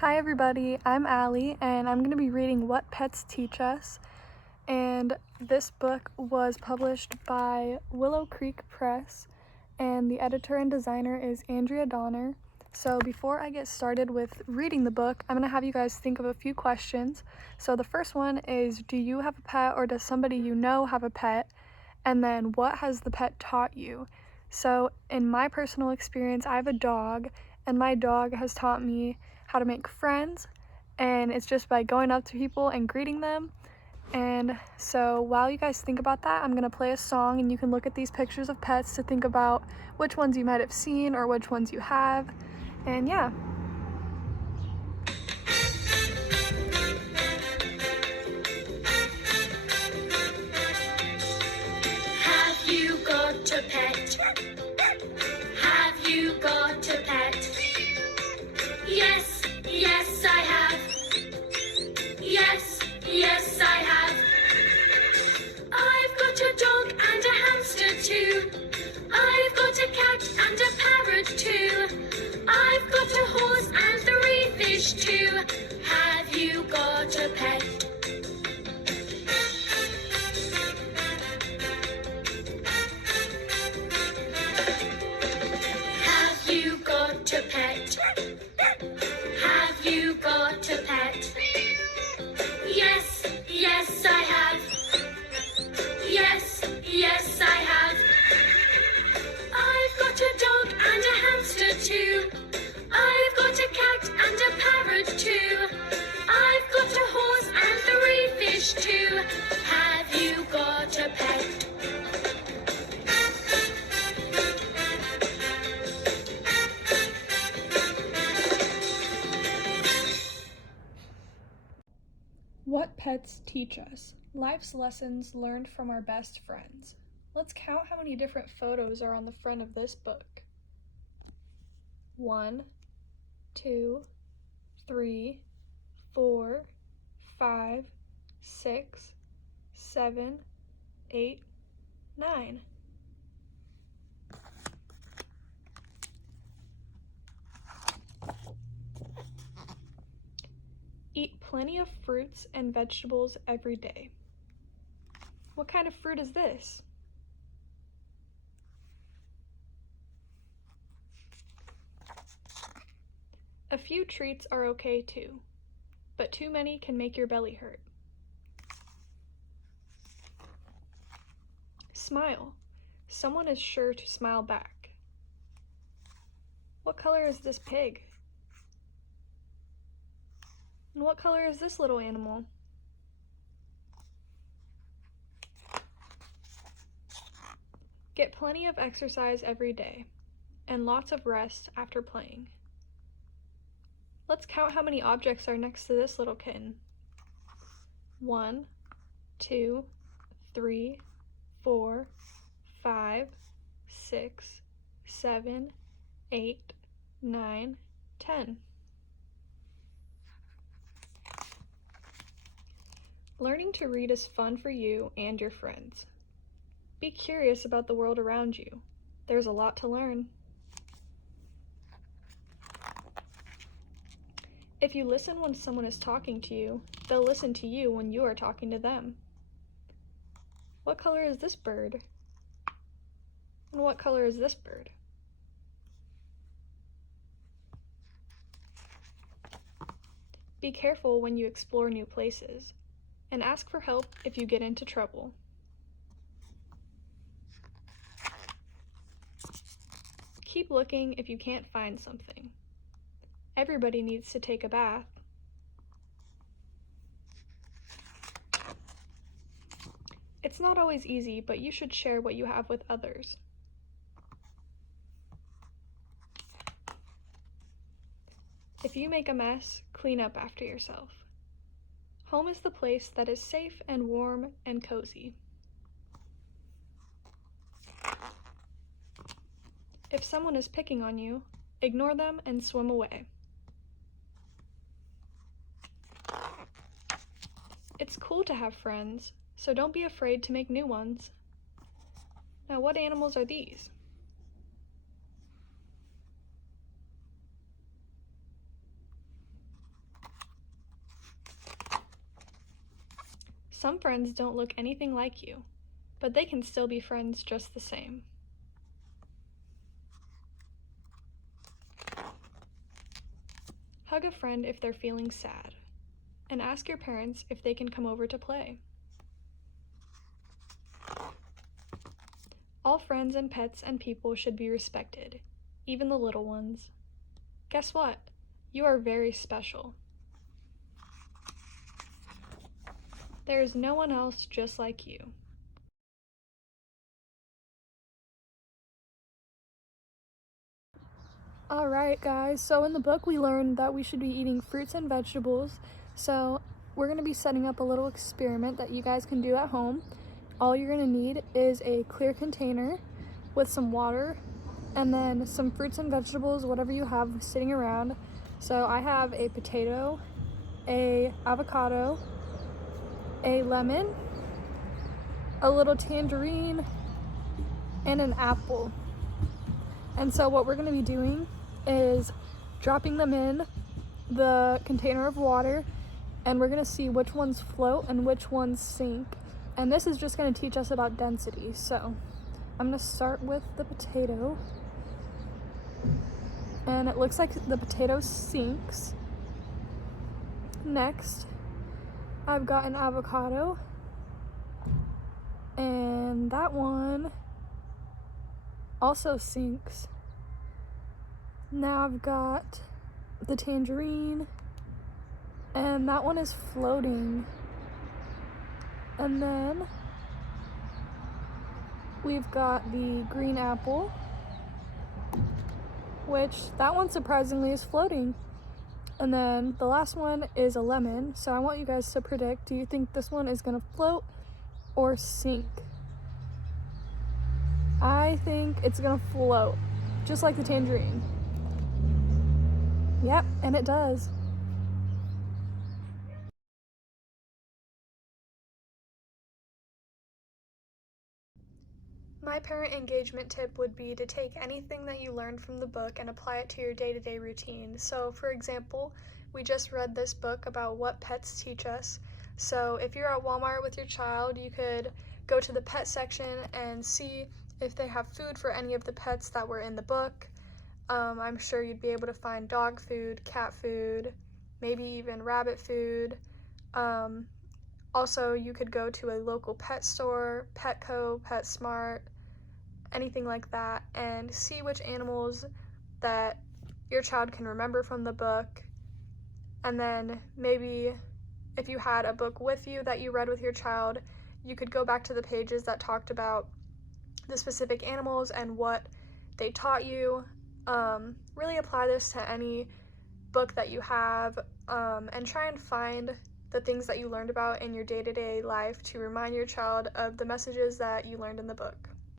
Hi everybody, I'm Allie and I'm going to be reading What Pets Teach Us, and this book was published by Willow Creek Press and the editor and designer is Andrea Donner. So before I get started with reading the book, I'm going to have you guys think of a few questions. So the first one is, do you have a pet or does somebody you know have a pet? And then what has the pet taught you? So in my personal experience, I have a dog and my dog has taught me how to make friends, and it's just by going up to people and greeting them. And so while you guys think about that, I'm gonna play a song and you can look at these pictures of pets to think about which ones you might have seen or which ones you have. And yeah. Have you got a pet? Have you got a pet? Yes, yes I have. Yes, yes I have. I've got a dog and a hamster too. I've got a cat and a parrot too. I've got a horse and 3 fish too. Have you got a pet? Have you got a pet? Have you got a pet? Yes, yes I have. Yes, yes I have. I've got a dog and a hamster too. I've got a cat and a parrot too. I've got a horse and 3 fish too. Have you got a pet? What pets teach us? Life's lessons learned from our best friends. Let's count how many different photos are on the front of this book. 1, 2, 3, 4, 5, 6, 7, 8, 9. Eat plenty of fruits and vegetables every day. What kind of fruit is this? A few treats are okay too, but too many can make your belly hurt. Smile. Someone is sure to smile back. What color is this pig? And what color is this little animal? Get plenty of exercise every day, and lots of rest after playing. Let's count how many objects are next to this little kitten. 1, 2, 3, 4, 5, 6, 7, 8, 9, 10. Learning to read is fun for you and your friends. Be curious about the world around you. There's a lot to learn. If you listen when someone is talking to you, they'll listen to you when you are talking to them. What color is this bird? And what color is this bird? Be careful when you explore new places, and ask for help if you get into trouble. Keep looking if you can't find something. Everybody needs to take a bath. It's not always easy, but you should share what you have with others. If you make a mess, clean up after yourself. Home is the place that is safe and warm and cozy. If someone is picking on you, ignore them and swim away. It's cool to have friends, so don't be afraid to make new ones. Now, what animals are these? Some friends don't look anything like you, but they can still be friends just the same. Hug a friend if they're feeling sad, and ask your parents if they can come over to play. All friends and pets and people should be respected, even the little ones. Guess what? You are very special. There is no one else just like you. Alright guys, so in the book we learned that we should be eating fruits and vegetables, so we're going to be setting up a little experiment that you guys can do at home. All you're going to need is a clear container with some water and then some fruits and vegetables, whatever you have sitting around. So I have a potato, a avocado, a lemon, a little tangerine, and an apple. And so what we're going to be doing is dropping them in the container of water, and we're going to see which ones float and which ones sink. And this is just going to teach us about density. So I'm going to start with the potato, and it looks like the potato sinks. Next, I've got an avocado, and that one also sinks. Now I've got the tangerine, and that one is floating. And then we've got the green apple, which that one surprisingly is floating. And then the last one is a lemon. So I want you guys to predict, do you think this one is gonna float or sink? I think it's gonna float, just like the tangerine. Yep, and it does. My parent engagement tip would be to take anything that you learned from the book and apply it to your day-to-day routine. So for example, we just read this book about what pets teach us. So if you're at Walmart with your child, you could go to the pet section and see if they have food for any of the pets that were in the book. I'm sure you'd be able to find dog food, cat food, maybe even rabbit food. Also, you could go to a local pet store, Petco, PetSmart, anything like that, and see which animals that your child can remember from the book. And then maybe if you had a book with you that you read with your child, you could go back to the pages that talked about the specific animals and what they taught you. Really apply this to any book that you have, and try and find the things that you learned about in your day-to-day life to remind your child of the messages that you learned in the book.